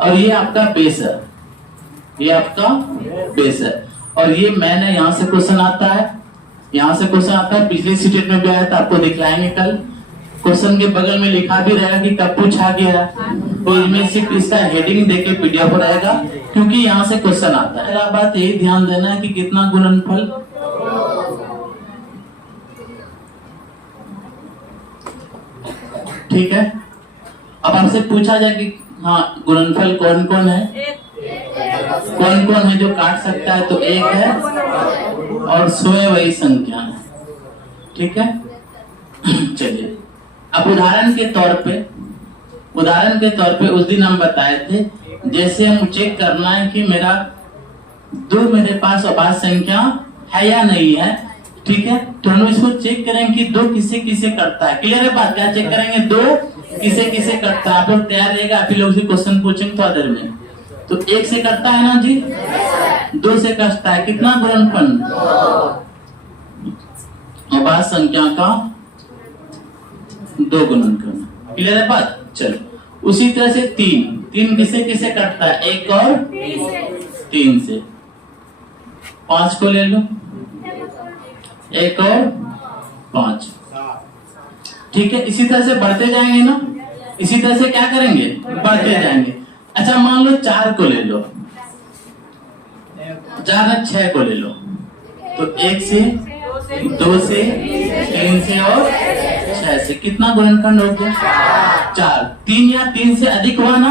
और ये आपका बेस है, ये आपका बेस है। और ये मैंने यहाँ से क्वेश्चन आता है, यहाँ से क्वेश्चन आता है, पिछले सीटेट में भी आया था, आपको दिखलाएंगे कल। क्वेश्चन के बगल में लिखा भी रहेगा कि कब पूछा गया, तो इनमें सिर्फ इसका हेडिंग देके पीडीएफ रहेगा, क्योंकि यहाँ से क्वेश्चन आता है। पहला बात यही ध्यान देना है कि कितना गुणनफल, ठीक है। अब आपसे पूछा जाए कि हाँ गुणनफल कौन कौन है, कौन कौन है जो काट सकता है, तो एक है और स्वयं वही संख्या है, ठीक है। चलिए अब उदाहरण के तौर पे उस दिन हम बताए थे, जैसे हम चेक करना है कि मेरा दो मेरे पास अभाज्य संख्या है या नहीं है, ठीक है। तो हम इसको चेक करेंगे कि दो किसे किसे करता है। क्लियर है बात? क्या चेक करेंगे? दो किसे किसे करता है। आप लोग तैयार रहेगा, आप ही लोग से क्वेश्चन पूछेंगे थोड़ा देर में। तो एक से करता है ना जी, दो से करता है, कितना गुणनफल? अभाज्य संख्या का दो गुणनफल। क्लियर है बात? चलो उसी तरह से तीन किसे किसे करता है? एक और तीन से। पांच को ले लो, एक और पांच, ठीक है। इसी तरह से बढ़ते जाएंगे ना, इसी तरह से क्या करेंगे? बढ़ते जाएंगे। अच्छा मान लो चार को ले लो, चार छह को ले लो, तो एक से, दो से, तीन से और छह से, कितना गुणनखंड हो गया? चार। तीन या तीन से अधिक हुआ ना,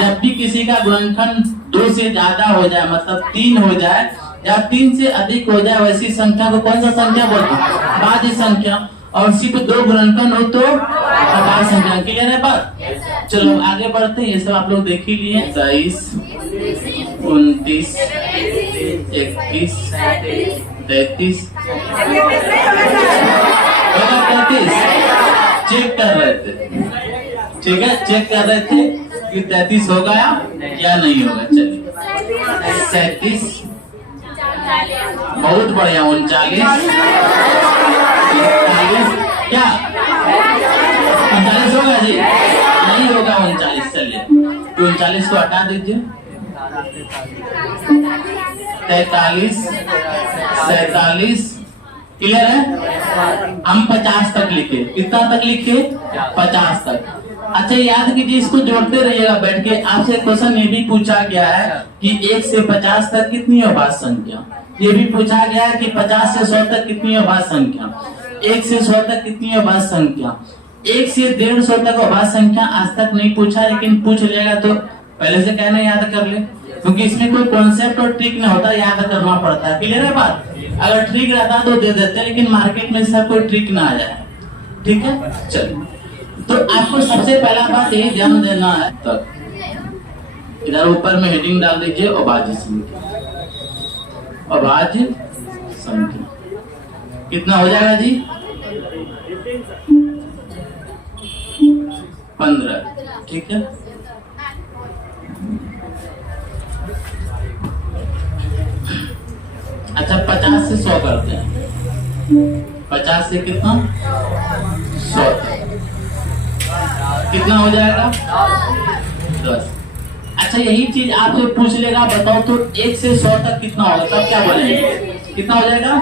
जब भी किसी का गुणनखंड दो से ज्यादा हो जाए, मतलब तीन हो जाए या तीन से अधिक हो जाए, वैसी संख्या को कौन सा संख्या बोलते हैं? भाज्य संख्या। और सिर्फ दो गुणनखंड हो तो अभाज्य संख्या। क्लियर है बात? चलो आगे बढ़ते हैं, ये सब आप लोग देख ही लिए। 22, 29, 31, 33, चेक कर रहे थे, ठीक है, चेक कर रहे थे कि 33 होगा या नहीं होगा। चलिए 37, बहुत बढ़िया, 39, 41, क्या 39 होगा जी? नहीं होगा 39। चलिए 39 को हटा दीजिए। 43, 47, क्लियर है? हम 50 तक लिखे। कितना तक लिखे? 50 तक। अच्छा याद कीजिए, इसको जोड़ते रहिएगा बैठ के। आपसे क्वेश्चन ये भी पूछा गया है कि 1 से 50 तक कितनी अभाज्य संख्या। ये भी पूछा गया है कि 50 से 100 तक कितनी अभाज्य संख्या, 1 से 100 तक कितनी अभाज्य संख्या, 1 से 150 तक अभाज्य संख्या आज तक नहीं पूछा, लेकिन पूछ लेगा तो पहले से कहना याद कर ले, क्योंकि इसमें कोई कॉन्सेप्ट और ट्रिक नहीं होता, याद करना पड़ता है। क्लियर है बात? अगर ट्रिक रहता तो दे देते, लेकिन मार्केट में सब कोई ट्रिक ना आ जाए, ठीक है। चलो तो आपको सबसे पहला बात ये ध्यान देना है, तक इधर ऊपर में हेडिंग डाल दीजिए अभाज्य संख्या। अभाज्य संख्या कितना हो जाएगा जी? 15, ठीक है। अच्छा 50 से 100 करते हैं, 50 से कितना? 100 कितना हो जाएगा? 10। अच्छा यही चीज आपसे पूछ लेगा, बताओ तो 1 से 100 तक कितना होगा, तब क्या बोलेंगे? कितना हो जाएगा?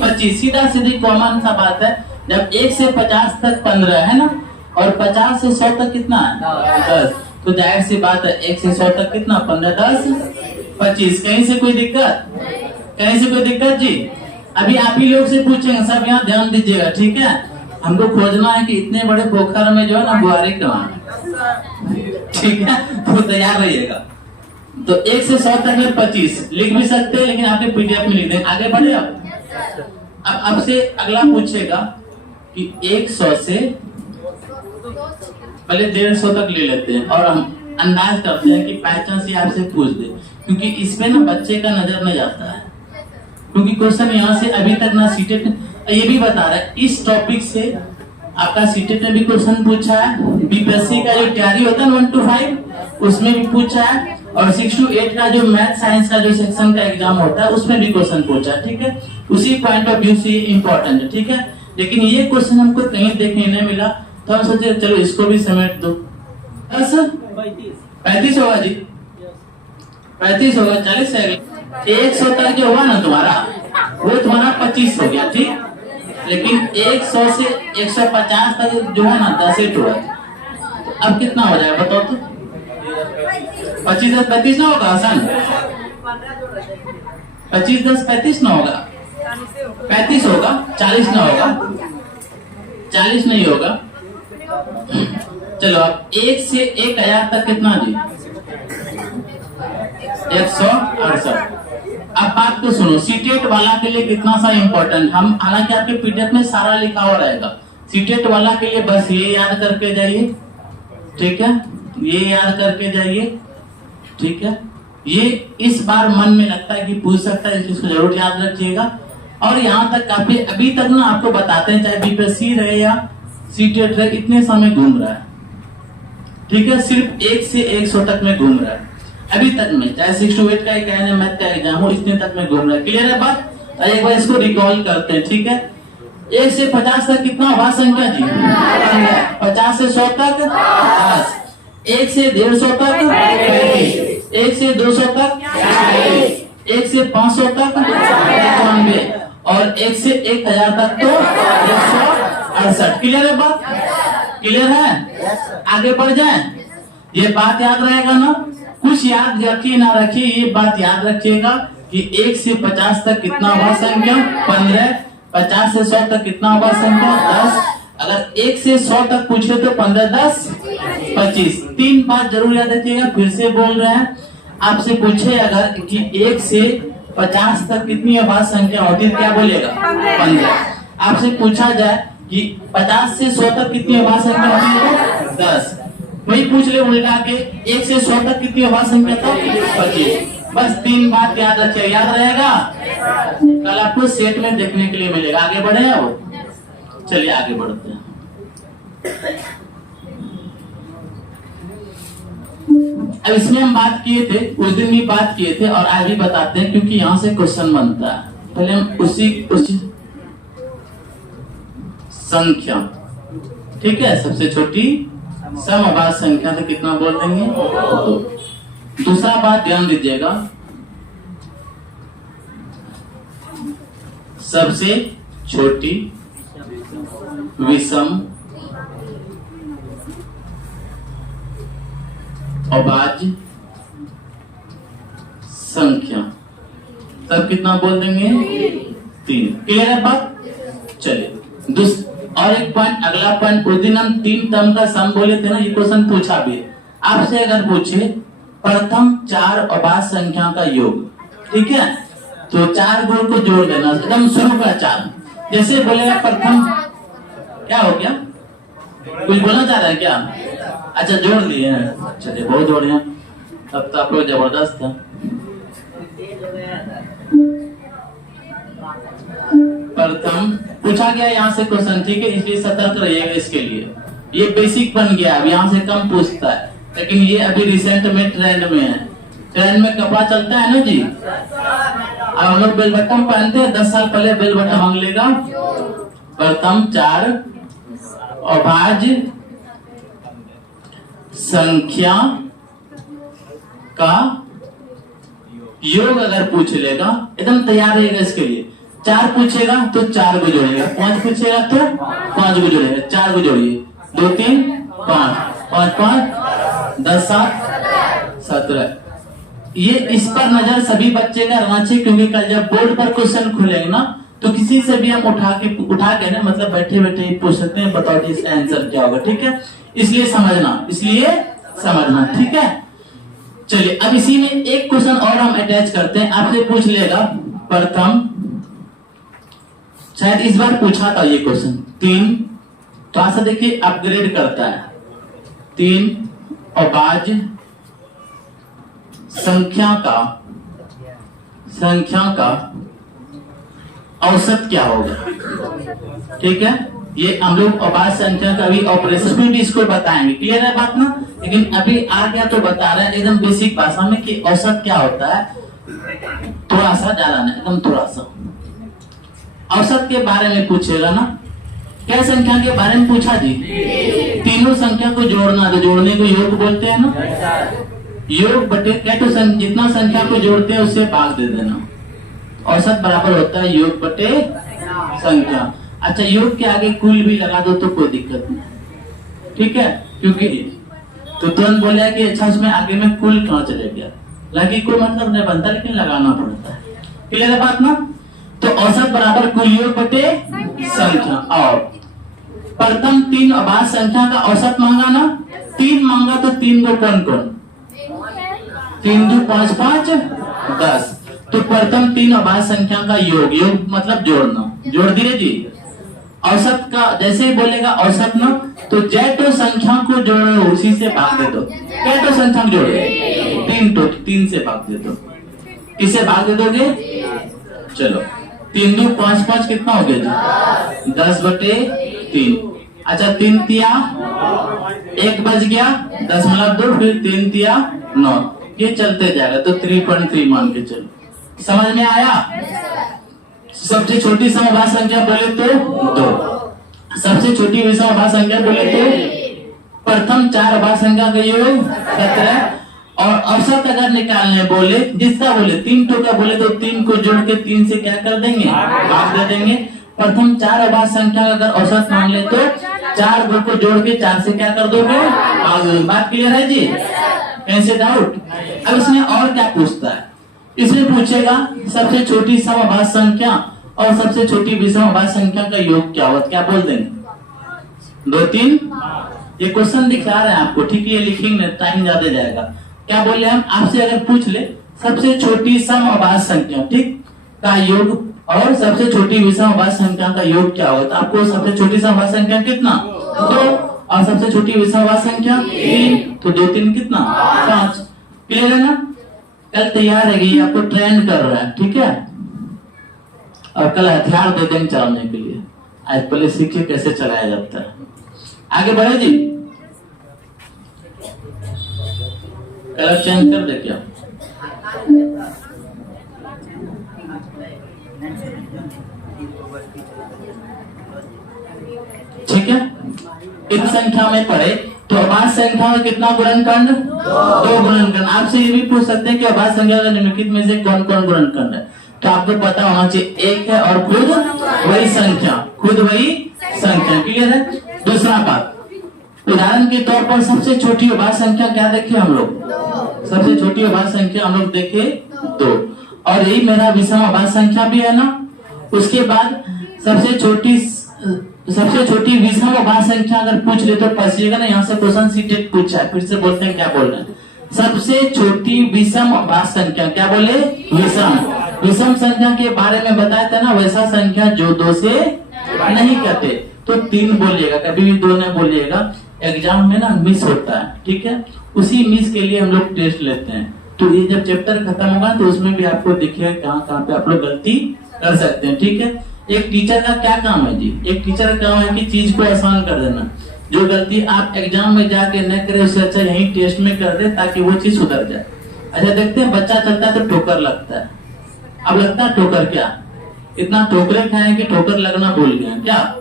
25। सीधा सीधी कॉमन सा बात है, जब 1 से 50 तक 15 है ना, और 50 से 100 तक कितना है? 10। तो जाहिर सी बात है 1 से 100 तक कितना? 15, 10, 25। कहीं से कोई दिक्कत? कहीं से कोई दिक्कत जी? अभी आप ही लोग से पूछेंगे, सब यहाँ ध्यान दीजिएगा, ठीक है। हमको खोजना है कि इतने बड़े पोखर में जो है ना बुआरी कहाँ, ठीक है, तो तैयार रहिएगा। तो 1 से 100 तक में 25 लिख भी सकते हैं, लेकिन आपके पीडीएफ में लिख दें। आगे बढ़े अब आपसे अगला पूछेगा कि 100 से पहले 150 तक ले लेते हैं, और हम अंदाज करते हैं कि पहचान से आपसे पूछ दे, क्योंकि इसमें ना बच्चे का नजर नहीं जाता है, क्योंकि क्वेश्चन यहाँ से अभी तक ना सीटेट ये भी बता रहा है, इस टॉपिक से आपका सीटेट में भी क्वेश्चन पूछा है, बीपीएससी का जो तैयारी होता है 1 to 5 उसमें भी पूछा है, और 6 to 8 का जो मैथ साइंस का जो सेक्शन का एग्जाम होता है उसमें भी क्वेश्चन पूछा है, ठीक है। उसी पॉइंट ऑफ व्यू से इम्पोर्टेंट है, ठीक है। लेकिन ये क्वेश्चन हमको कहीं देखने नहीं मिला, तो हम सोचे चलो इसको भी समेट दो। 35 होगा जी, 35 होगा, 40 है। 100 तक जो हुआ ना तुम्हारा, वो तुम्हारा 25 हो गया, ठीक। लेकिन 100 से 150 तक जो है ना 10 हुआ। अब कितना हो जाएगा बताओ तो? 25 10 35 ना होगा आसान? 25 10 35 ना होगा, 35 होगा, 40 ना होगा, 40 नहीं होगा। चलो अब 1 से 1000 तक कितना जी? 168। अब बात को सुनो, सीटेट वाला के लिए कितना सा इम्पोर्टेंट, हम हालांकि आपके पीडीएफ में सारा लिखा हुआ रहेगा। सीटेट वाला के लिए बस ये याद करके जाइए, ठीक है, ये याद करके जाइए, ठीक है। ये इस बार मन में लगता है कि पूछ सकता है, इसको जरूर याद रखिएगा। और यहाँ तक काफी अभी तक ना आपको बताते हैं, चाहे बीपीएससी रहे या सीटेट रहे, इतने समय घूम रहा है, ठीक है। सिर्फ 1 से 100 तक में घूम रहा है अभी तक में, चाहे 6 to 8 का एक मैथ का एग्जाम हो, इतने तक में घूम रहा है। क्लियर है बात? एक बार इसको रिकॉल करते हैं, ठीक है। 1 से 50 तक कितना हुआ संख्या जी? 50 से 100 तक 50, 1 से 150 तक 35, 1 से 200 तक 40, 1 से 500 तक 95 और 1 से 1000 तक तो 168। क्लियर है बात? क्लियर है? आगे बढ़ जाए, ये बात याद रहेगा ना? कुछ याद रखिए ना रखिए, ये बात याद रखिएगा कि 1 से 50 तक कितना हुआ संख्या? 15। 50 से 100 तक कितना हुआ संख्या? 10। अगर 1 से 100 तक पूछे तो 15 10 25। 3 बात जरूर याद रखिएगा, फिर से बोल रहे हैं। आपसे पूछे अगर कि 1 से 50 तक कितनी आवाज संख्या होती है, क्या बोलेगा? 15। आपसे पूछा जाए कि 50 से 100 तक कितनी आवाज संख्या होती है? 10। वही पूछ ले उल्टा के 1 से 100 तक कितनी आवाज संख्या था? 25। बस 3 बात याद रखिए, याद रहेगा। कल आपको सेट में देखने के लिए मिलेगा। आगे बढ़े अब, चलिए आगे बढ़ते हैं। अब इसमें हम बात किए थे, उस दिन भी बात किए थे और आज भी बताते हैं, क्योंकि यहाँ से क्वेश्चन बनता है। पहले हम उसी संख्या, ठीक है, सबसे छोटी समअभाज्य संख्या तो कितना बोल देंगे? 2। दूसरा बात ध्यान दीजिएगा, सबसे छोटी विषम अभाज्य संख्या तब कितना बोल देंगे? 3। क्लियर है बात? चलिए और एक पॉइंट, अगला पॉइंट, उस दिन हम 3 टर्म का सम बोले थे ना, ये क्वेश्चन पूछा भी। आपसे अगर पूछे प्रथम 4 अभाज्य संख्या का योग, ठीक है, तो 4 गुण को जोड़ देना एकदम शुरू का 4। जैसे बोलेगा प्रथम, क्या हो गया? कुछ बोलना चाह रहा है क्या? अच्छा जोड़ लिए हैं, चलिए बहुत बढ़िया, तब तो आप लोग जबरदस्त है। प्रथम पूछा गया यहाँ से क्वेश्चन, ठीक है, इसलिए सतर्क रहिएगा इसके लिए। ये बेसिक बन गया, अब यहाँ से कम पूछता है, लेकिन ये अभी रिसेंट में ट्रेंड में है। ट्रेंड में कपड़ा चलता है ना जी, अब हम लोग बेल बटन पहनते हैं, 10 साल पहले बेल बटन मांग लेगा। प्रथम 4 अभाज्य संख्या का योग अगर पूछ लेगा, एकदम तैयार रहेगा इसके लिए। 4 पूछेगा तो 4 को जोड़ेगा, 5 पूछेगा तो 5 को जोड़ेगा, 4 को जोड़िए, 2 3 5 5 5 10 7 17। ये इस पर नजर सभी बच्चे का रहना चाहिए, क्योंकि कल जब बोर्ड पर क्वेश्चन खुलेगा ना, तो किसी से भी हम उठा के ना, मतलब बैठे बैठे पूछ सकते हैं, बताओ जी इसका आंसर क्या होगा, ठीक है। इसलिए समझना, ठीक है। चलिए अब इसी में एक क्वेश्चन और हम अटैच करते हैं। आपसे पूछ लेगा प्रथम, शायद इस बार पूछा था ये क्वेश्चन, 3, थोड़ा सा देखिए अपग्रेड करता है। 3 अभाज्य संख्या का औसत क्या होगा, ठीक है। ये हम लोग अभाज्य संख्या का भी ऑपरेशन में भी इसको बताएंगे, क्लियर है बात ना। लेकिन अभी आ गया तो बता रहे हैं एकदम बेसिक भाषा में कि औसत क्या होता है, थोड़ा सा ज्यादा नहीं, एकदम थोड़ा सा औसत के बारे में पूछेगा ना। क्या संख्या के बारे में पूछा जी? तीनों संख्या को जोड़ना, तो जोड़ने को योग बोलते हैं ना। योग बटे क्या, तो जितना संख्या को जोड़ते हैं उससे भाग दे देना। औसत बराबर होता है योग बटे संख्या। अच्छा, योग के आगे कुल भी लगा दो तो कोई दिक्कत नहीं, ठीक है, क्योंकि तो तुरंत बोले कि अच्छा उसमें आगे में कुल कहाँ चले गया, लगे कोई मतलब नहीं बनता, लेकिन लगाना पड़ता है। क्लियर है बात ना? तो औसत बराबर कुल योग बटे संख्या। और प्रथम 3 अभाज्य संख्या का औसत मांगा ना, 3 मांगा तो 3 को कौन कौन, 3 2 5 5 10। तो प्रथम 3 अभाज्य संख्या का योग, योग मतलब जोड़ना, जोड़ दिए जी। औसत का जैसे ही बोलेगा औसत ना, तो जैटो संख्या को जोड़ो उसी से भाग दे दो। जैटो संख्या जोड़ो 3 तो 3 से भाग दे दो। किसे भाग दे दोगे? चलो 3 2 5 5 कितना हो गया जी? 10 बटे 3। अच्छा 3 तिया 1 बच गया 10.2, फिर 3 तिया 9, ये चलते जाएगा। तो 3.3 मान के चलो। समझ में आया? सबसे छोटी समअभाज्य संख्या बोले तो 2, सबसे छोटी विषम अभाज्य संख्या बोले तो प्रथम 4 अभाज्य संख्या का योग 17। और औसत अगर निकालने बोले, जिसका बोले 3 टोका बोले तो 3 को जोड़ के 3 से क्या कर देंगे, भाग दे देंगे। प्रथम 4 अभाज्य संख्या का अगर औसत मांग ले तो 4 को जोड़ के 4 से क्या कर दोगे, भाग दोगे। बात क्लियर है जी? ऐसे डाउट? अब इसमें और क्या पूछता है, इसमें पूछेगा सबसे छोटी समअभाज्य संख्या और सबसे छोटी विषम अभाज्य संख्या का योग क्या होता, क्या बोल देंगे? 2 3। ये क्वेश्चन दिखा रहे हैं आपको, ठीक है, ये लिखेंगे, टाइम ज्यादा जाएगा। क्या बोले हम आपसे, अगर पूछ ले सबसे छोटी समअभाज्य संख्या, ठीक, का योग और सबसे छोटी विषम अभाज्य संख्या का योग क्या होता, आपको सबसे छोटी समअभाज्य संख्या कितना 2 और सबसे छोटी विषम अभाज्य संख्या 3, तो 2 3 कितना 5। क्लियर है ना? कल तैयार है, ये आपको ट्रेंड कर रहा है, ठीक है, और कल हथियार दे देंगे चलाने के लिए। आज पहले सीखिए कैसे चलाया जाता है। आगे बढ़े जी, कलर चेंज कर दे क्या? ठीक है, इस संख्या में पढ़े तो अभाज्य संख्या में कितना गुणनखंड? 2 गुणनखंड। आपसे ये भी पूछ सकते हैं कि अभाज्य संख्या का निम्नलिखित में से कौन कौन गुणनखंड है, तो आपको पता होना चाहिए एक है और खुद वही संख्या, खुद वही संख्या। क्लियर है? दूसरा बात, उदाहरण के तौर पर सबसे छोटी अभाज्य संख्या क्या देखे हम लोग? सबसे छोटी अभाज्य संख्या हम लोग देखे 2, और यही मेरा विषम अभाज्य संख्या भी है ना। उसके बाद सबसे छोटी विषम अभाज्य संख्या अगर पूछ ले तो फंसिएगा ना, यहाँ से क्वेश्चन सीटेट पूछा है, फिर से बोलते हैं, क्या बोल रहे हैं? सबसे छोटी विषम अभाज्य संख्या, क्या बोले? विषम संख्या के बारे में बताया था ना, वैसा संख्या जो 2 से नहीं करते, तो 3 बोलिएगा, कभी भी 2 नहीं बोलिएगा। एग्जाम में ना मिस होता है, ठीक है, उसी मिस के लिए हम लोग टेस्ट लेते हैं। तो ये जब चैप्टर खत्म होगा तो उसमें भी आपको दिखेगा कहाँ पे आप लोग गलती कर सकते हैं, ठीक है। एक टीचर का क्या काम है जी? एक टीचर का काम है कि चीज को आसान कर देना। जो गलती आप एग्जाम में जाके न करे उससे अच्छा यही टेस्ट में कर दे, ताकि वो चीज सुधर जाए। अच्छा देखते हैं, बच्चा चलता है तो ठोकर लगता है। अब लगता है ठोकर क्या, इतना ठोकरे खाए कि ठोकर लगना भूल गए, क्या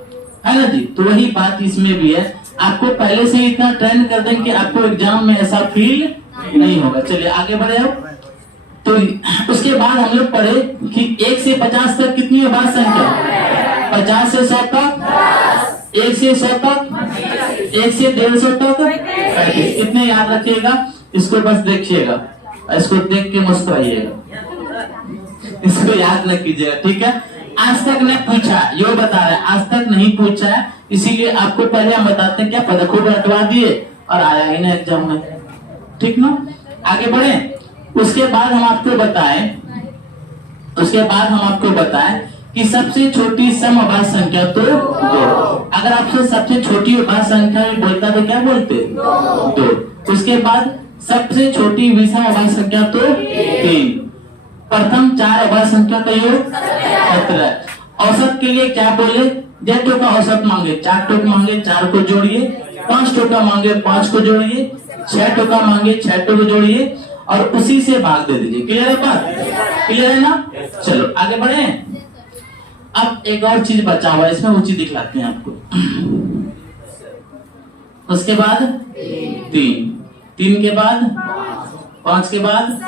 है ना जी? तो वही बात इसमें भी है, आपको पहले से इतना ट्रेन कर दें कि आपको एग्जाम में ऐसा फील नहीं होगा। चलिए आगे बढ़े। अब तो उसके बाद हम लोग पढ़े कि 1 से 50 तक कितनी अभाज्य संख्या? 50 से 100 तक, 1 से 100 तक, 1 से 150 तक 35। कितने याद रखिएगा, इसको बस देखिएगा, इसको देख के मुस्कुराइएगा, इसको याद न कीजिएगा, ठीक है। आज तक नहीं पूछा, यो बता रहे हैं, आज तक नहीं पूछा है, इसीलिए आपको पहले हम बताते हैं क्या पदकों पर हटवा दिए और आया ही ना एग्जाम में, ठीक ना। आगे बढ़े। उसके बाद हम आपको बताएं कि सबसे छोटी समअभाज्य संख्या तो 2। अगर आपसे सबसे छोटी अभाज्य संख्या भी बोलता तो क्या बोलते? 2। उसके बाद सबसे छोटी विषम अभाज्य संख्या तो 3। प्रथम 4 अभाज्य संख्या का योग 17। औसत के लिए क्या बोले? जैटो का औसत मांगे 4 टोक मांगे 4 को जोड़िए, 5 टोका मांगे 5 को जोड़िए, 6 टोका मांगे 6 टोक जोड़िए और उसी से भाग दे दीजिए। क्लियर है बात? क्लियर है ना? चलो आगे बढ़े। अब एक और चीज बचा हुआ है, इसमें वो चीज दिखलाते हैं आपको। उसके बाद 3 के बाद 5 के बाद,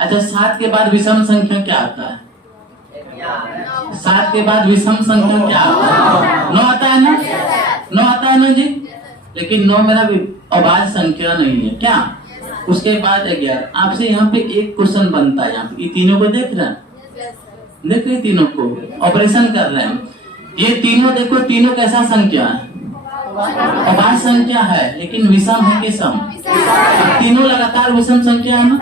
अच्छा 7 के बाद विषम संख्या क्या आता है? 7 के बाद विषम संख्या क्या आता है? 9 आता है ना? 9 आता है ना जी? लेकिन 9 मेरा अभाज्य संख्या नहीं है क्या? उसके बाद 11। आपसे यहाँ पे एक क्वेश्चन बनता है, यहाँ पे ये तीनों को देख रहे हैं, देख रहे तीनों को ऑपरेशन कर रहे हैं। ये तीनों देखो, तीनों कैसा संख्या है? अभाज्य संख्या है, लेकिन विषम है कि सम? तीनों लगातार विषम संख्या है ना?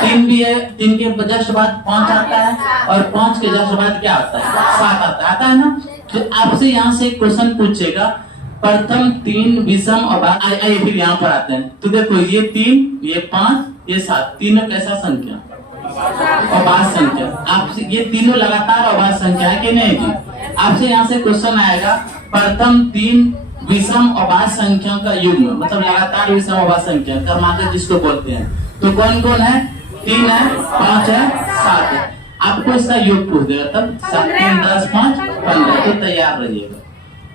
3 भी है, 3 के जस्ट बाद 5 आता है और 5 के जस्ट बाद क्या आता है? 7 आता है ना? तो आपसे यहाँ से क्वेश्चन पूछेगा, प्रथम 3 विषम अभाज्य। आइए फिर यहाँ पर आते हैं। तो देखो ये 3, ये 5, ये 7, तीनों कैसा संख्या? अभाज्य संख्या। आपसे ये तीनों लगातार अभाज्य संख्या है कि नहीं जी? आपसे यहाँ से क्वेश्चन आएगा, प्रथम 3 विषम अभाज्य संख्या का युग्म, मतलब लगातार विषम अभाज्य संख्या क्रमांक जिसको बोलते हैं, तो कौन कौन है? 3 है, 5 है, 7 है। आपको इसका योग पूछ देगा, तब 7, 3, 10, 5, 15। तो तैयार रहिएगा,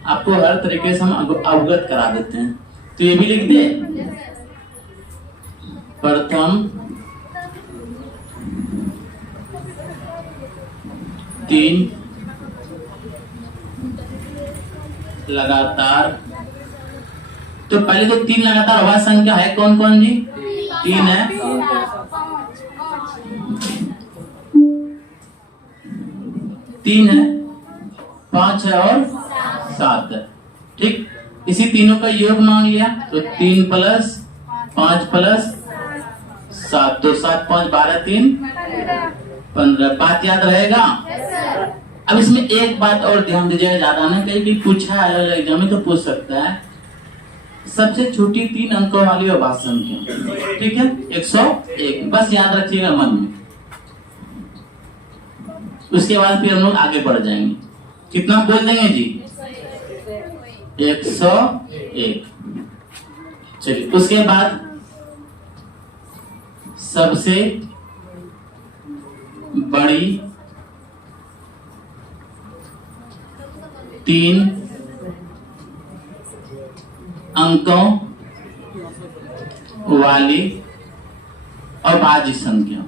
आपको हर तरीके से हम अवगत करा देते हैं। तो ये भी लिख दे, प्रथम 3 लगातार। तो पहले तो 3 लगातार अभाज्य संख्या है, कौन कौन जी? 3 है, 3 है, 5 है और 7 है। ठीक, इसी तीनों का योग मांग लिया, तो 3 प्लस 5 प्लस 7, तो 7 5 12 3 15। बात याद रहेगा? अब इसमें एक बात और ध्यान दीजिएगा, ज्यादा ना कहीं भी पूछा है अलग अलग एग्जाम में तो पूछ सकता है। सबसे छोटी 3 अंकों वाली अभाज्य संख्या, ठीक है, 101, बस याद रखिएगा मन में। उसके बाद फिर हम लोग आगे बढ़ जाएंगे। कितना बोल देंगे जी? 101। चलिए, उसके बाद सबसे बड़ी 3 अंकों वाली अभाज्य संख्या,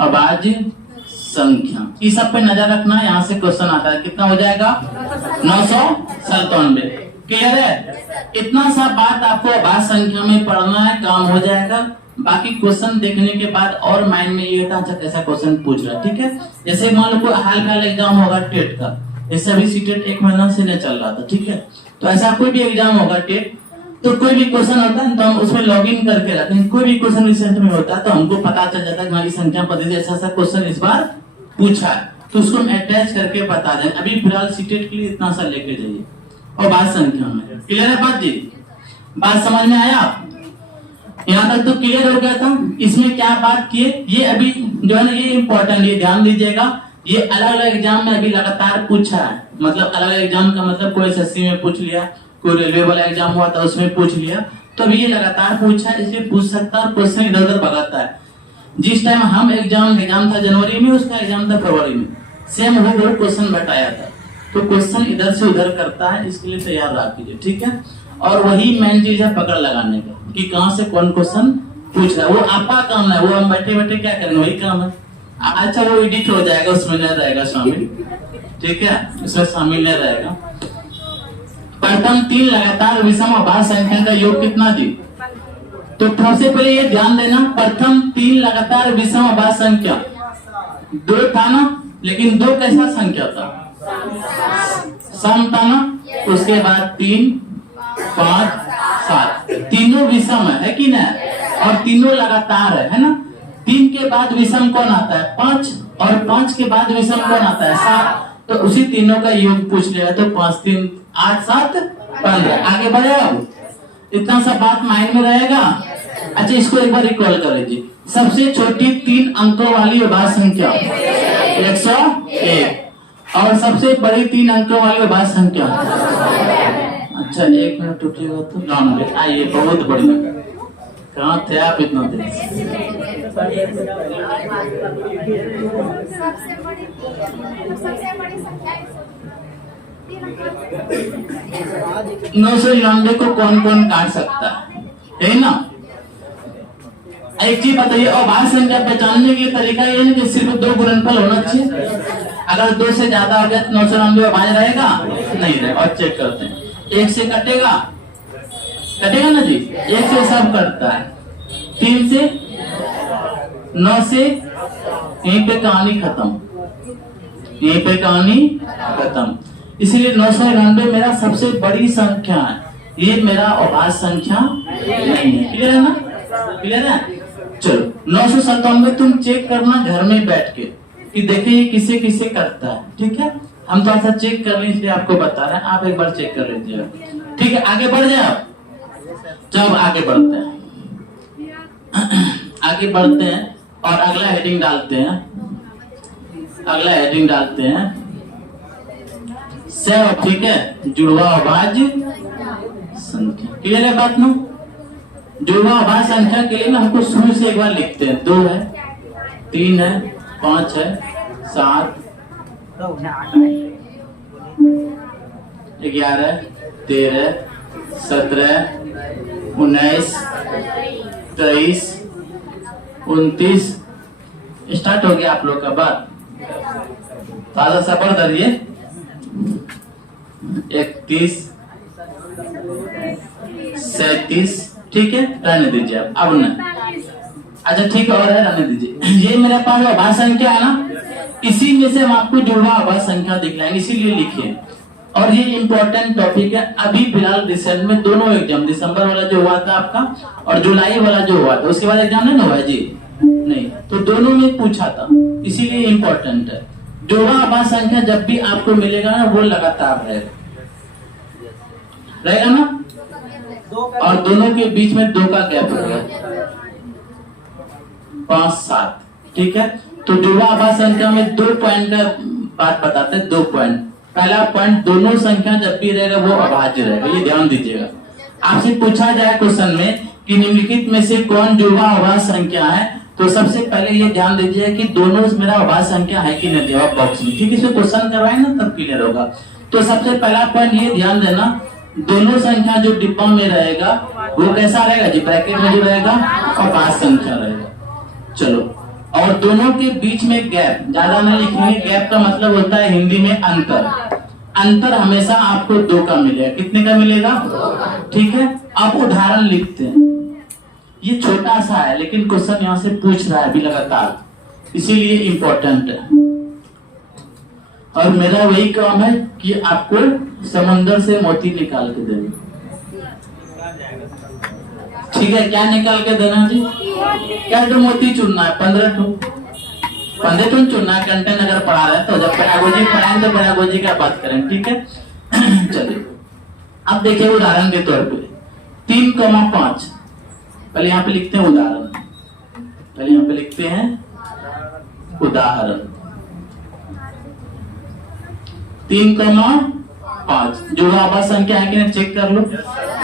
अभाज्य संख्या। इस सब पे नजर रखना, यहाँ से क्वेश्चन आता है। कितना हो जाएगा? 997। क्लियर है? इतना सा बात आपको अभाज्य संख्या में पढ़ना है, काम हो जाएगा। बाकी क्वेश्चन देखने के बाद और माइंड में ये होता है, अच्छा कैसा क्वेश्चन पूछ रहा है। ठीक है, जैसे मान लो हाल फिलहाल एग्जाम होगा टेट का, जैसे अभी सीटेट 1 महीना से नहीं चल रहा था, ठीक है, तो ऐसा कोई भी एग्जाम होगा टेट, तो कोई भी क्वेश्चन होता है तो हम उसमें लॉग इन करके रखते हैं। कोई भी क्वेश्चन रिसेंट में होता है तो हमको पता चल जाता है हमारी संख्या पद्धति ऐसा ऐसा क्वेश्चन इस बार पूछा है, तो उसको हम अटैच करके बता दें। अभी फिलहाल सीटेट के लिए इतना सा लेके जाइए और बात संख्या में। क्लियर है बात जी? बात समझ में आया? यहाँ तक तो क्लियर हो गया था। इसमें क्या बात किए, ये अभी जो है ना ये इम्पोर्टेंट, ये ध्यान दीजिएगा। ये अलग अलग एग्जाम में अभी लगातार पूछा है, मतलब अलग अलग एग्जाम का मतलब कोई एसएससी में पूछ लिया, कोई रेलवे वाला एग्जाम हुआ था उसमें पूछ लिया, तो अभी ये लगातार पूछा है, इसलिए पूछ सकता है, क्वेश्चन इधर उधर भगाता है। जिस टाइम हम एग्जाम था जनवरी में, उसका एग्जाम था फरवरी में, सेम वो क्वेश्चन बैठाया था, तो क्वेश्चन इधर से उधर करता है, इसके लिए तैयार रखिए। ठीक है, और वही मेन चीज है पकड़ लगाने का, कि कहाँ से कौन क्वेश्चन पूछ रहा है। वो आपका काम है, वो हम बैठे बैठे क्या करेंगे, वही काम है। अच्छा वो एडिट हो जाएगा, उसमें नहीं रहेगा शामिल, ठीक है, उसमें शामिल नहीं रहेगा। प्रथम 3 लगातार विषम अभाज्य संख्या का योग कितना दी? तो सबसे पहले ये ध्यान देना, प्रथम 3 लगातार विषम अभाज्य संख्या 2 था ना, लेकिन 2 कैसा संख्या था? सम था ना। उसके बाद 3, 5, 7 तीनों विषम है कि नहीं, और तीनों लगातार है ना। 3 के बाद विषम कौन आता है? 5, और 5 के बाद विषम कौन आता है? 7। तो उसी तीनों का योग पूछ लिया, तो 5 3 8 7 15। आगे बढ़ेगा, इतना सा बात माइंड में रहेगा। अच्छा इसको एक बार रिकॉल कर लीजिए, सबसे छोटी 3 अंकों वाली अभाज्य संख्या 101, और सबसे बड़ी 3 अंकों वाली अभाज्य संख्या। अच्छा 1 मिनट टूटिएगा तो 99। आइए बहुत बढ़िया, कहाँ थे आप इतना देर? 999 को कौन कौन काट सकता है ना? एक चीज बताइए, अभाज्य संख्या पहचानने के तरीका ये है कि सिर्फ 2 गुणनफल होना चाहिए। अगर 2 से ज्यादा हो गया तो 999 अभाज्य रहेगा नहीं रहेगा। और चेक करते हैं, 1 से कटेगा ना जी, 1 से सब कटता है, 3 से 9 से यहीं पे कहानी खत्म, यहीं पे कहानी खत्म। इसलिए 999 मेरा सबसे बड़ी संख्या है, ये मेरा अभाज्य संख्या नहीं है। क्लियर है ना? क्लियर है? चलो 997 तुम चेक करना घर में बैठ के कि देखिए ये किसे किसे करता है। ठीक है, हम थोड़ा सा चेक कर लें इसलिए आपको बता रहे हैं, आप एक बार चेक कर लीजिएगा। ठीक है, आगे बढ़ जाए आप। जब आगे बढ़ते हैं, आगे बढ़ते हैं और अगला हेडिंग डालते हैं, अगला हेडिंग डालते हैं सेव। ठीक है, जुड़वा अभाज्य संख्या। क्लियर है बात ना? जुड़वा अभाज्य संख्या के लिए ना हमको शुरू से एक बार लिखते हैं, 2 है, 3 है, 5 है, 7, 11, 13, 17, 19, 23, 29। स्टार्ट हो गया आप लोग का बात। ताजा सफर धरिए। 31, 37। ठीक है, रहने दीजिए आप, अब ना। अच्छा ठीक है, और है, रहने दीजिए। ये मेरे पास अभाज्य संख्या है ना, इसी में से हम आपको जुड़वा अभाज्य संख्या दिखलाएंगे, इसीलिए लिखिए। और ये इम्पोर्टेंट टॉपिक है। अभी फिलहाल रिसेंट में दोनों एग्जाम, दिसंबर वाला जो हुआ था आपका और जुलाई वाला जो हुआ था, उसके बाद एग्जाम नहीं हुआ जी, नहीं, तो दोनों में पूछा था, इसीलिए इम्पोर्टेंट है। जुड़वा अभाज्य संख्या जब भी आपको मिलेगा ना, वो लगातार रहेगा ना, और दोनों के बीच में 2 का गैप रहेगा, 5, 7। ठीक है, तो जुड़वा अभाज्य संख्या में 2 पॉइंट का बात बताते हैं। 2 पॉइंट। पहला पॉइंट, दोनों संख्या जब भी रहेगा वो अभाज्य रहेगा, ये ध्यान दीजिएगा। आपसे पूछा जाए क्वेश्चन में कि निम्नलिखित में से कौन जुड़वा अभाज्य संख्या है, तो सबसे पहले ये ध्यान दीजिए कि दोनों मेरा अभाज्य संख्या है कि नहीं, जवाब बॉक्स में। ठीक है, इसमें क्वेश्चन करवाए ना तब क्लियर होगा। तो सबसे पहला पॉइंट ये ध्यान देना, दोनों संख्या जो डिब्बा में रहेगा वो कैसा रहेगा जी, ब्रैकेट में जो रहेगा अभाज्य संख्या रहेगा। चलो, और दोनों के बीच में गैप, ज्यादा नहीं लिखेंगे, गैप का मतलब होता है हिंदी में अंतर। अंतर हमेशा आपको 2 का मिलेगा। कितने का मिलेगा? ठीक है, आप उदाहरण लिखते हैं। ये छोटा सा है लेकिन क्वेश्चन यहाँ से पूछ रहा है अभी लगातार, इसीलिए इम्पोर्टेंट है। और मेरा वही काम है कि आपको समंदर से मोती निकाल के देना। ठीक है, क्या निकाल के देना जी? क्या तो मोती चुनना है, 15 टू चुनना है। कंटेंट अगर पढ़ा रहे तो जब पेडागोजी पढ़ाएं तो पेडागोजी का बात करें। ठीक है, चलिए अब देखिए उदाहरण के तौर पे 3,5। पहले यहाँ पे लिखते हैं उदाहरण, पहले यहाँ पे लिखते हैं उदाहरण। 3,5 जुड़वा अभाज्य संख्या है कि नहीं, चेक कर लो।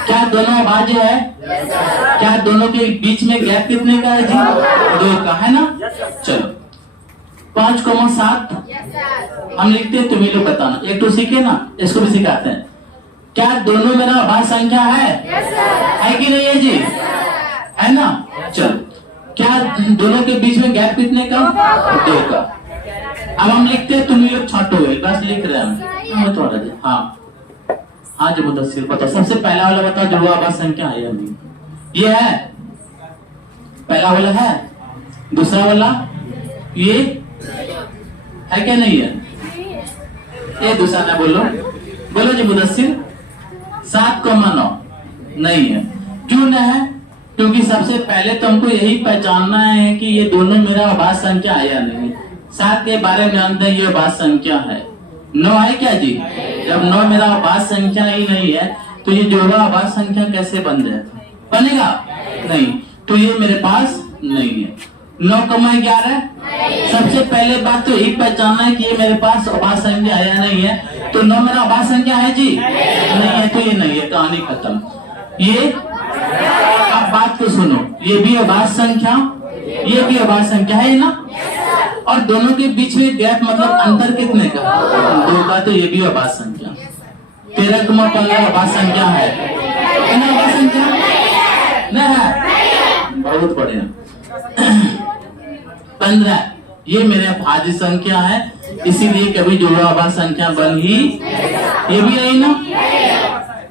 क्या दोनों अभाज्य है? क्या दोनों के बीच में गैप कितने का है जी? 2 का है ना। चलो 5,7 हम लिखते हैं, तुम्हें लोग बताना। एक तो सीखे ना, इसको भी सिखाते हैं। क्या दोनों मेरा अभाज्य संख्या है? है कि नहीं है जी? है ना। चलो, क्या दोनों के बीच में गैप कितने का? 2 का। अब हम लिखते हैं, तुम लोग छांटोगे, बस लिख रहे हैं थोड़ा जी। हाँ हाँ जी, मुदस्सिर बताओ, सबसे पहला वाला बताओ, जुड़वा अभाज्य संख्या है अभी ये है, पहला वाला है, दूसरा वाला ये है क्या नहीं है? ये दूसरा ना बोलो, बोलो जी मुदस्सिर। 7,9 नहीं है। क्यों नहीं है? क्योंकि सबसे पहले तो हमको यही पहचानना है कि ये दोनों मेरा अभाज्य संख्या है या नहीं। 7 के बारे में जानते हैं, ये अभाज्य संख्या है। 9 है क्या जी? जब 9 मेरा अभाज्य संख्या ही नहीं है तो ये जुड़वा अभाज्य संख्या कैसे बन जाएगा? बनेगा नहीं, तो ये मेरे पास नहीं है। 9,11 सबसे पहले बात तो यही पहचानना है कि ये मेरे पास अभाज्य संख्या है या नहीं है। तो 9 मेरा अभाज्य संख्या है जी? नहीं है, तो ये नहीं है, कहानी खत्म। ये अब बात तो सुनो, ये भी अभाज्य संख्या, ये भी अभाज्य संख्या है ना। और दोनों के बीच में गैप मतलब अंतर कितने का? 2 का। तो ये भी अभाज्य संख्या। 13,15 अभाज्य संख्या है, अभाज्य संख्या नहीं है। बहुत बढ़िया। 15 ये मेरे भाज्य संख्या है, इसीलिए कभी जुड़वा आवाज संख्या बन ही, ये भी आई ना।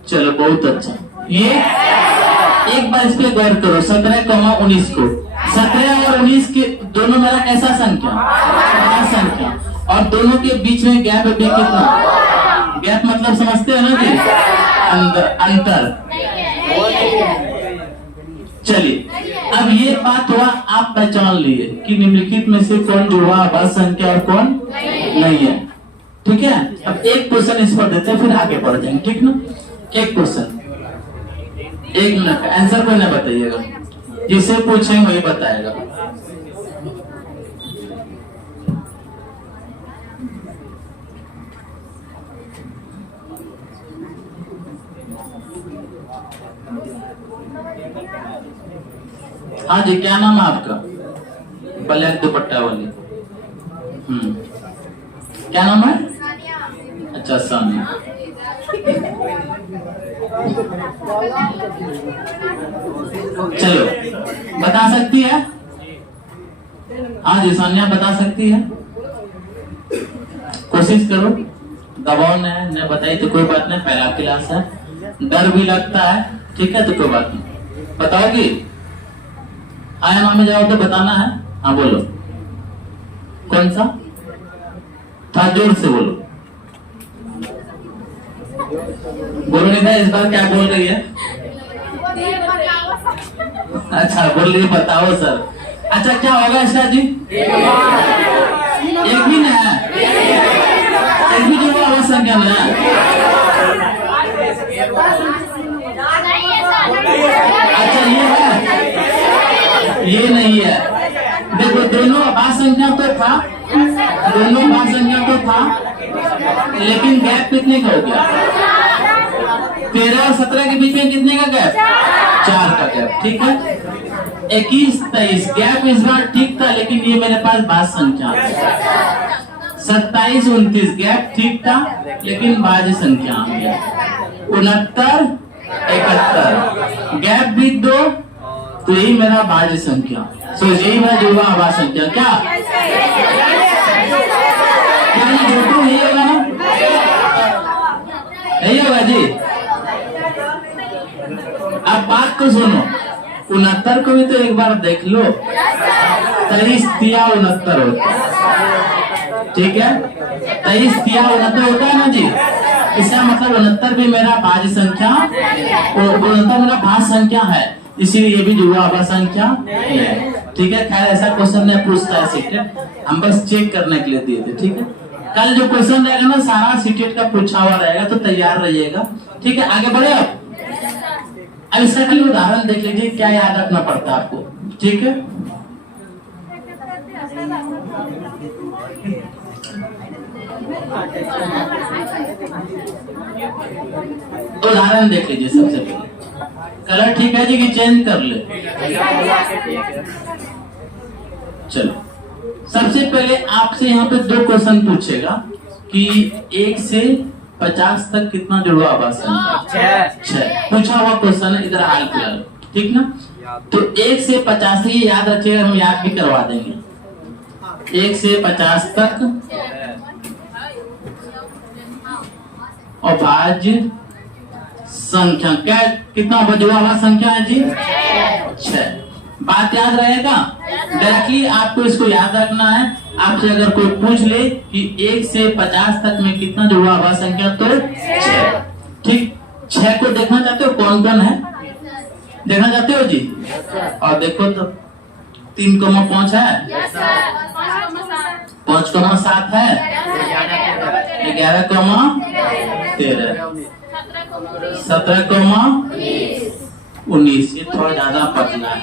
चलो बहुत अच्छा। ये एक बार इस पे गौर करो, 17,19 को 17 और 19 के दोनों मेरा कैसा संख्या, भाज्य संख्या, और दोनों के बीच में गैप भी कितना, गैप मतलब समझते हैं ना जी, अंतर। चलिए अब ये बात हुआ, आप पहचान लिए कि निम्नलिखित में से कौन जुड़वा आवाज संख्या और कौन नहीं है। ठीक है, अब एक क्वेश्चन इस पर देते हैं, फिर आगे बढ़ जाएंगे। ठीक ना, एक क्वेश्चन, 1 मिनट का आंसर कोई ना बताइएगा, जिसे पूछेंगे वही बताएगा। हाँ जी, क्या नाम है आपका? ब्लैक दुपट्टा वाली। क्या नाम है? अच्छा सानिया। चलो बता सकती है? हाँ जी सानिया बता सकती है, कोशिश करो। दबाव न बताई तो कोई बात नहीं, पहला क्लास है, डर भी लगता है, ठीक है तो कोई बात नहीं। बताओगी? आया नाम में जाओ तो बताना है। हाँ बोलो, कौन सा था, जोर से बोलो। बोलो नहीं था, इस बार क्या बोल रही है? अच्छा बोल रही है बताओ सर। अच्छा क्या होगा इसका जी? एक भी ना है, एक भी जो आवाज संख्या में है। अच्छा ये है, ये नहीं है। देखो दोनों आवाज संख्या तो था, दोनों आवाज संख्या तो था, लेकिन गैप कितने का हो गया? 13 और 17 के बीच में कितने का गैप? 4 का गैप। ठीक है, 21, 23 गैप इस बार ठीक था, लेकिन ये मेरे पास भाज्य संख्या। 27, 29 गैप ठीक था, लेकिन भाज्य संख्या आ गया। 69, 71 गैप भी 2, तो यही मेरा भाज्य संख्या। सो यही मेरा जुड़वा आवाज संख्या। क्या जोटू यही होगा ना? यही होगा जी। अब बात तो सुनो, 69 को भी तो एक बार देख लो, 23 तिया 69 होता है। ठीक है, 23 तिया 69 होता है ना जी। इसका मतलब 69 भी मेरा भाज्य संख्या, 69 मेरा भाज्य संख्या है, इसीलिए ये भी जुड़वा आवाज संख्या है। ठीक है, खैर ऐसा क्वेश्चन नहीं पूछता है सीटेट, हम बस चेक करने के लिए दिए थे। ठीक है, कल जो क्वेश्चन रहेगा ना सारा सीटेट का पूछा हुआ रहेगा, तो तैयार रहिएगा। ठीक है, आगे बढ़े। अब इसका खाली उदाहरण देख लीजिए, क्या याद रखना पड़ता है आपको। ठीक है, उदाहरण देख लीजिए सबसे पहले। कलर ठीक है जी कि चेंज कर ले? चलो सबसे पहले आपसे यहाँ पे 2 क्वेश्चन पूछेगा कि 1 से 50 तक कितना जुड़वा आवाज संख्या? 6 पूछा हुआ क्वेश्चन है, इधर हाल फिलहाल। ठीक ना, तो 1 से 50 ये याद रखिएगा, हम याद भी करवा देंगे। 1 से 50 तक और भाज्य संख्या क्या, कितना जुड़वा आवाज संख्या है जी? 6। बात याद रहेगा, डायरेक्टली आपको इसको याद रखना है। आपसे अगर कोई पूछ ले कि 1 से 50 तक में कितना जुड़वा आवाज संख्या, तो 6। ठीक, 6 को देखना चाहते हो कौन कौन है? देखना चाहते हो जी? और देखो तो 3,5 है, 5,7 है, 11,13, 17,19। ये थोड़ा ज्यादा पतला है।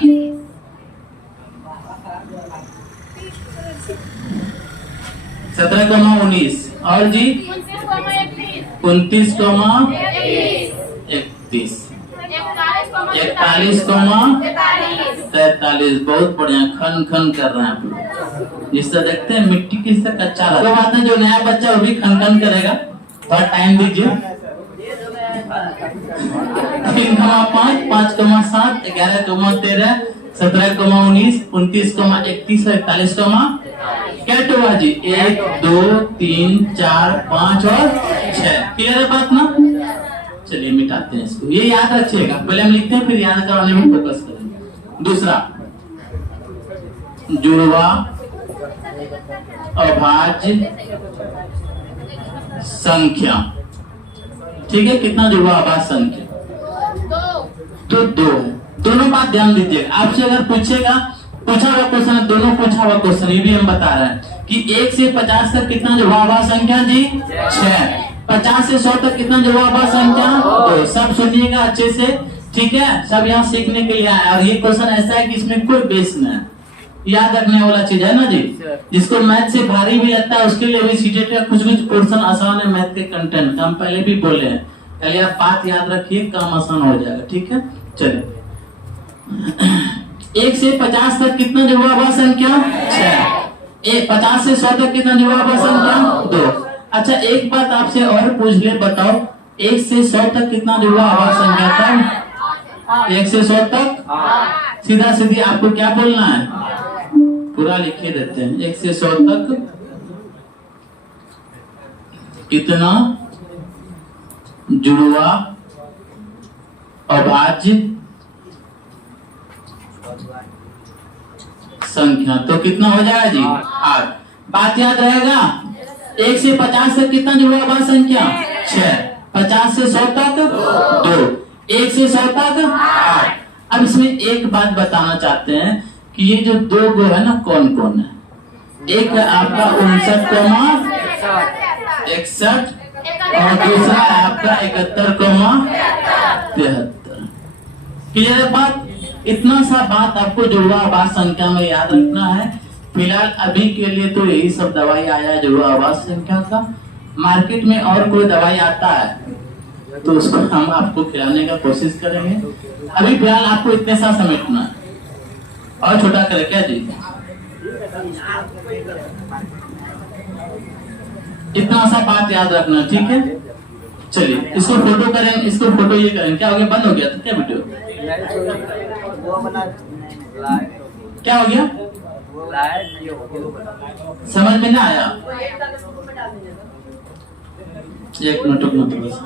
17,19 और जी 29,31, 41,43। बहुत बढ़िया, खन खन कर रहे हैं आप लोग। जिससे देखते हैं मिट्टी किससे कच्चा लगा। बात है, जो नया बच्चा वो भी खन खन करेगा, थोड़ा टाइम दीजिए। 3,5, 5,7, 11,13, 17,19, 29,31 और 41, क्या हुआ जी? 1 2 3 4 5 और 6। क्लियर है बात ना? चलिए मिटाते हैं इसको, ये याद रखिएगा, पहले हम लिखते हैं फिर याद करवाने में फोकस करेंगे। दूसरा, जुड़वा अभाज्य संख्या। ठीक है, कितना जुड़वा अभाज्य संख्या? तो 2 है। दोनों बात ध्यान दीजिएगा, आपसे अगर पूछेगा, पूछा हुआ क्वेश्चन है, दोनों पूछा हुआ क्वेश्चन, ये भी हम बता रहे हैं कि 1 से 50 तक कितना जुड़वा अभाज्य संख्या जी? 6। 50 से 100 तक कितना जुड़वा अभाज्य संख्या? 2। सब सुनिएगा अच्छे से, ठीक है? सब यहाँ सीखने के लिए आया, और ये क्वेश्चन ऐसा है कि इसमें कोई बेस नहीं है, याद रखने वाला चीज है ना जी। जिसको मैथ से भारी भी लगता है उसके लिए भी सीटेट का कुछ पोर्शन आसान है मैथ के कंटेंट का, हम पहले भी बोले हैं। पहले आप बात याद रखिए, काम आसान हो जाएगा, ठीक है? चलिए, 1 से 50 तक कितना जुड़वा अभाज्य संख्या? 6। 50 से 100 तक कितना जुड़वा अभाज्य संख्या? 2। अच्छा, एक बात आपसे और पूछ ले, बताओ 1 से 100 तक कितना जुड़वा अभाज्य संख्या था? 1 से 100 तक सीधा सीधी आपको क्या बोलना है? पूरा लिखे देते हैं। 1 से 100 तक कितना जुड़वा अभाज्य संख्या, तो कितना हो जाएगा जी? 8। बात याद रहेगा, 1 से 50 तक कितना जुड़वा अभाज्य संख्या? 6। 50 से 100 तक 2। 1 से 100 तक 8। अब इसमें एक बात बताना चाहते हैं कि ये जो 2 गो है ना, कौन कौन है? एक है आपका 59,61 और दूसरा है आपका 71,73। क्लियर है बात? इतना सा बात आपको जुड़वा अभाज्य संख्या में याद रखना है। फिलहाल अभी के लिए तो यही सब दवाई आया है जुड़वा अभाज्य संख्या का। मार्केट में और कोई दवाई आता है तो उसको हम आपको खिलाने का कोशिश करेंगे। अभी फिलहाल आपको इतने सा समेटना है, और छोटा करे क्या जी? इतना सा बात याद रखना, ठीक है? चलिए, इसको फोटो करें, इसको फोटो ये करें। क्या हो गया? बंद हो गया था क्या वीडियो? क्या हो गया? समझ में ना आया? एक मिनट रुकना थोड़ा सा।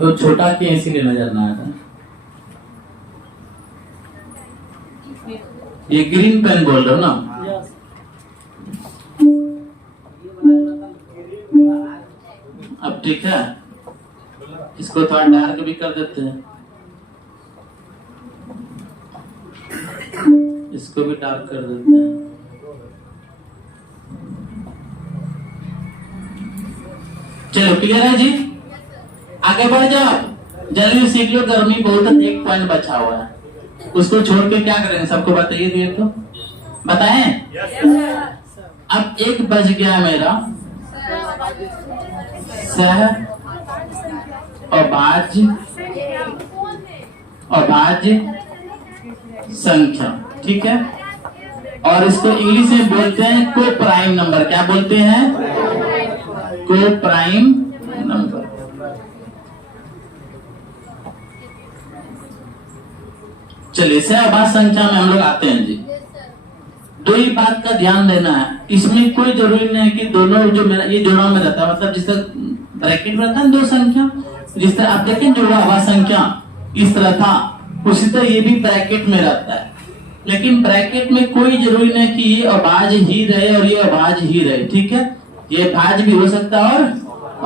तो छोटा के इसीलिए नजर ना आया। ये ग्रीन पेन बोल रहे हो ना? अब ठीक है, इसको थोड़ा डार्क भी कर देते हैं, इसको भी डार्क कर देते हैं। चलो, क्लियर है जी? आगे बढ़ जाओ, जल्दी सीख लो। गर्मी बहुत है, 1 पॉइंट बचा हुआ है, उसको छोड़ के क्या करेंगे? सबको बताइए, दिए तो बताएं। अब 1 बच गया मेरा सह अभाज्य संख्या, ठीक है? और इसको इंग्लिश में बोलते हैं को प्राइम नंबर। क्या बोलते हैं? को प्राइम नंबर। चलिए, सह अभाज्य संख्या में हम लोग आते हैं जी। 2 ही बात का ध्यान देना है, इसमें कोई जरूरी नहीं कि दोनों जो मेरा ये जुड़वा में रहता है, मतलब जिस तरह ब्रैकेट में रहता है 2 संख्या, जिस तरह आप देखें जुड़वा अभाज्य संख्या इस तरह था, उसी तरह ये भी ब्रैकेट में रहता है। लेकिन ब्रैकेट में कोई जरूरी नहीं कि ये अभाज्य ही रहे और ये अभाज्य ही रहे, ठीक है? ये भाज्य भी हो सकता है और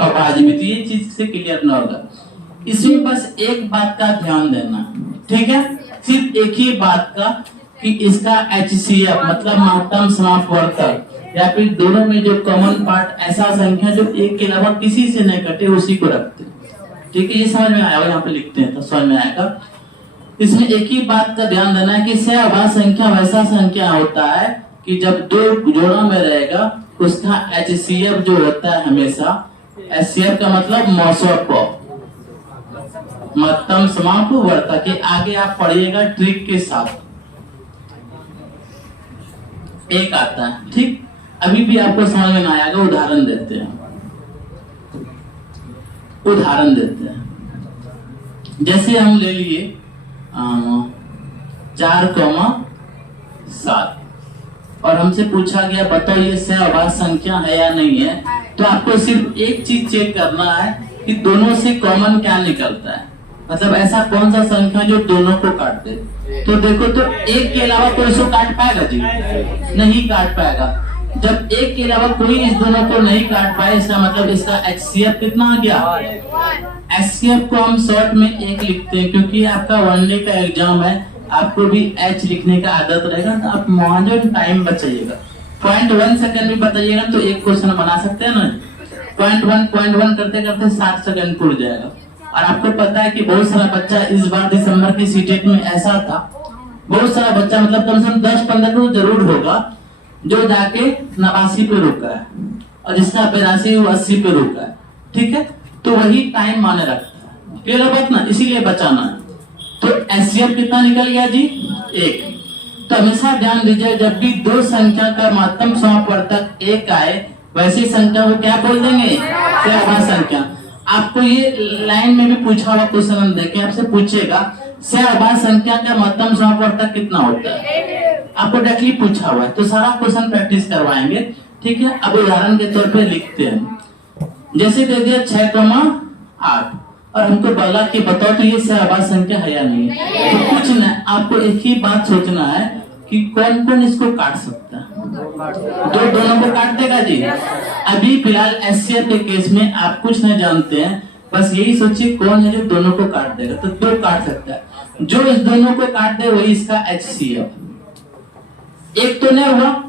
अभाज्य भी, तो ये चीज से क्लियर ना होगा। इसमें बस एक बात का ध्यान देना, ठीक है? सिर्फ एक ही बात का कि इसका HCF मतलब महत्तम समापवर्तक या फिर दोनों में जो कॉमन पार्ट, ऐसा संख्या जो एक के अलावा किसी से नहीं कटे, उसी को रखते, ठीक है? ये समझ में आया? यहाँ पे लिखते हैं तो समझ में आएगा। इसमें एक ही बात का ध्यान देना है कि सह अभाज्य संख्या वैसा संख्या होता है कि जब 2 जोड़ा में रहेगा उसका HCF जो होता है हमेशा, HCF का मतलब महत्तम समापवर्तक के आगे आप पढ़िएगा ट्रिक के साथ एक आता है, ठीक? अभी भी आपको समझ में ना आएगा, उदाहरण देते हैं। जैसे हम ले लिए 4,7 और हमसे पूछा गया बताओ ये सहअभाज्य संख्या है या नहीं है, तो आपको सिर्फ एक चीज चेक करना है कि दोनों से कॉमन क्या निकलता है, मतलब ऐसा कौन सा संख्या जो दोनों को काट दे। तो देखो, तो एक के अलावा कोई इसको काट पाएगा जी? नहीं काट पाएगा। जब एक के अलावा कोई इस दोनों को नहीं काट पाए, इसका मतलब इसका HCF कितना आ गया? HCF को हम शॉर्ट में 1 लिखते हैं, क्योंकि आपका वनडे का एग्जाम है, आपको भी H लिखने का आदत रहेगा, तो आप जो टाइम बचाइएगा 0.1 सेकंड भी बताइएगा तो एक क्वेश्चन बना सकते हैं ना। 0.1 करते करते 60 सेकंड पूर जाएगा। और आपको पता है कि बहुत सारा बच्चा इस बार दिसंबर की सीटेट में ऐसा था, बहुत सारा बच्चा मतलब कम से कम 10-15 तो जरूर होगा जो जाके 89 पे रुका है और जिसका 82 वो 80 पे रुका है। ठीक है, तो वही टाइम माने रखता है। क्लियर है बात ना, इसीलिए बचाना है। तो HCF कितना निकल गया जी? 1। तो हमेशा ध्यान दीजिए, जब भी दो संख्या का महत्तम समापवर्तक 1 आए, वैसी संख्या को क्या बोल देंगे? सहअभाज्य संख्या। आपको ये लाइन में भी पूछा हुआ क्वेश्चन हम देखें, आपसे पूछेगा सहअभाज्य संख्या का महत्तम समापवर्तक कितना होता है, आपको डायरेक्टली पूछा हुआ है, तो सारा क्वेश्चन प्रैक्टिस करवाएंगे। ठीक है, अब उदाहरण के तौर पे लिखते हैं। जैसे दे दिया 6,8 और हमको बोला कि बताओ तो ये सहअभाज्य संख्या है या नहीं है। तो कुछ न, आपको एक ही बात सोचना है कि कौन कौन इसको काट सकता है। दोनों को काट देगा जी। अभी फिलहाल HCF के केस में आप कुछ नहीं जानते हैं, बस यही सोचिए कौन है जो दोनों को काट देगा। तो 2 काट सकता है, जो इस दोनों को काट दे वही इसका HCF। एक तो नहीं हुआ,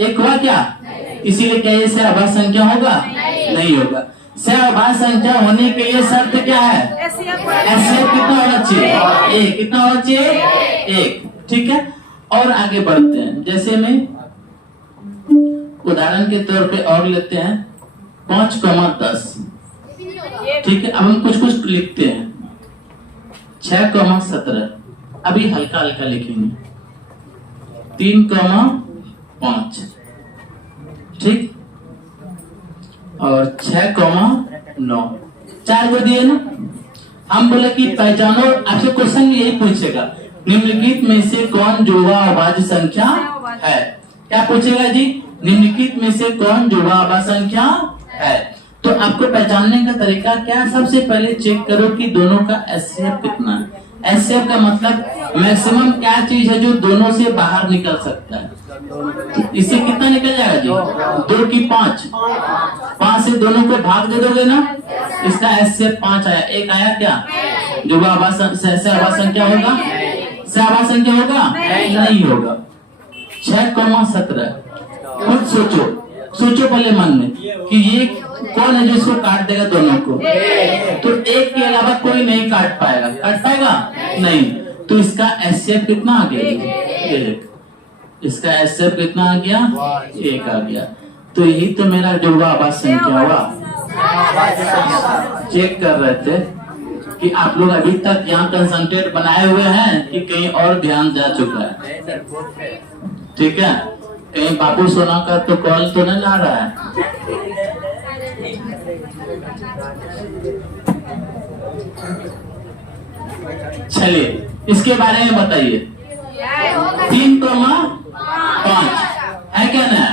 एक हुआ क्या? इसीलिए क्या ये सहअभाज्य संख्या होगा? नहीं होगा। सहअभाज्य संख्या होने के लिए शर्त क्या है? HCF कितना होना चाहिए? 1। कितना होना चाहिए? 1। ठीक है, और आगे बढ़ते हैं। जैसे में उदाहरण के तौर पे और लेते हैं 5,10। ठीक है, अब हम कुछ कुछ लिखते हैं। 6,17 अभी हल्का हल्का लिखेंगे। 3,5 ठीक, और 6,9 4 को दिए ना। हम बोले कि पहचानो, आपसे क्वेश्चन में यही पूछेगा, निम्नलिखित में से कौन जुड़वा अभाज्य संख्या है? क्या पूछेगा जी? निम्नलिखित में से कौन जुड़वा अभाज्य संख्या है? तो आपको पहचानने का तरीका क्या? सबसे पहले चेक करो कि दोनों का HCF कितना है। HCF का मतलब मैक्सिमम क्या चीज है जो दोनों से बाहर निकल सकता है। इससे कितना निकल जाएगा जी? 2 की 5। 5 से दोनों को भाग दे दोगे ना, इसका HCF 5 आया। 1 आया क्या? जो सहअभाज्य संख्या होगा? सहअभाज्य संख्या होगा? नहीं होगा। 6,17 खुद सोचो पहले मन में कि ये कौन है जो इसको काट देगा दोनों को। तो 1 के अलावा कोई नहीं काट पाएगा। काट पाएगा? नहीं। तो इसका HCF कितना आ गया? 1। इसका HCF कितना आ गया? 1 आ गया। तो यही तो मेरा जुड़वा अभाज्य संख्या हुआ। चेक कर रहे थे कि आप लोग अभी तक यहाँ कंसंट्रेट बनाए हुए हैं कि कहीं और ध्यान जा चुका है। ठीक है, कहीं बाबू सोना का तो कॉल तो नहीं आ रहा है। चलिए इसके बारे में बताइए। 3,5 है क्या ना?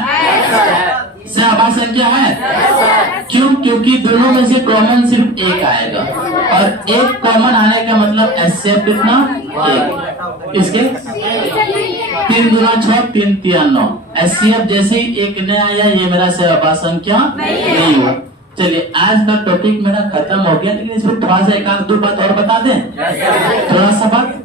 सहअभाज्य संख्या है। क्यों? क्योंकि दोनों में से कॉमन सिर्फ 1 आएगा और 1 कॉमन आने का मतलब HCF कितना? 1। इसके 3 दूना 6, 3 तिया 9। HCF जैसे ही 1 नहीं आया, ये मेरा सहअभाज्य संख्या नहीं हुआ। चलिए आज का टॉपिक मेरा खत्म हो गया, लेकिन इसमें थोड़ा सा 1-2 बात और बता दें। थोड़ा सा बात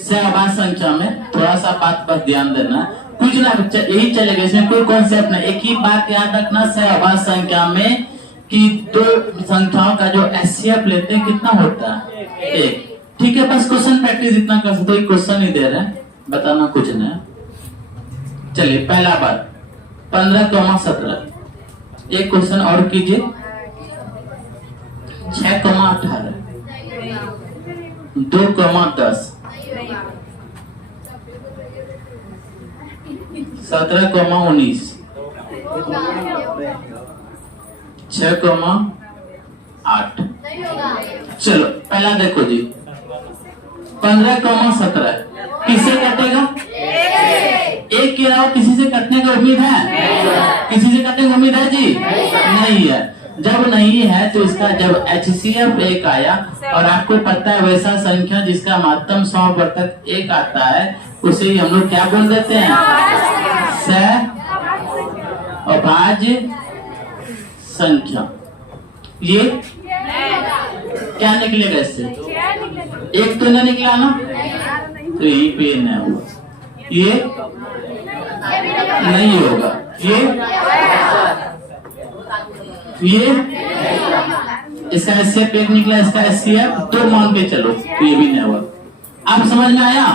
सहअभाज्य संख्या में थोड़ा सा बात पर ध्यान देना। कुछ ना यही चलेगा, इसमें कोई कॉन्सेप्ट नहीं। एक ही बात याद रखना सहअभाज्य संख्या में कि 2 संख्याओं का जो HCF लेते हैं कितना होता है? 1। ठीक है, बस क्वेश्चन प्रैक्टिस इतना कर सकते हो। क्वेश्चन ही दे रहे हैं, बताना कुछ नहीं। चलिए पहला बार 15,17। एक क्वेश्चन और कीजिए। 6,18, 2,10, 17,19, 6,8। चलो पहला देखो जी, 15,17 किससे कटेगा? एक के अलावा किसी से कटने का उम्मीद है? किसी से कटने की उम्मीद है जी? नहीं है। जब नहीं है तो इसका जब HCF 1 आया और आपको पता है वैसा संख्या जिसका महत्तम 100% 1 आता है उसे ही हम लोग क्या बोल देते हैं? अभाज्य संख्या। ये क्या निकलेगा इससे? एक तो नहीं निकला ना, तो यही पे न हुआ, ये नहीं होगा, ये इसका HCF 1 निकला, इसका HCF 2 मान के चलो, तो ये भी नहीं हुआ। आप समझ में आया?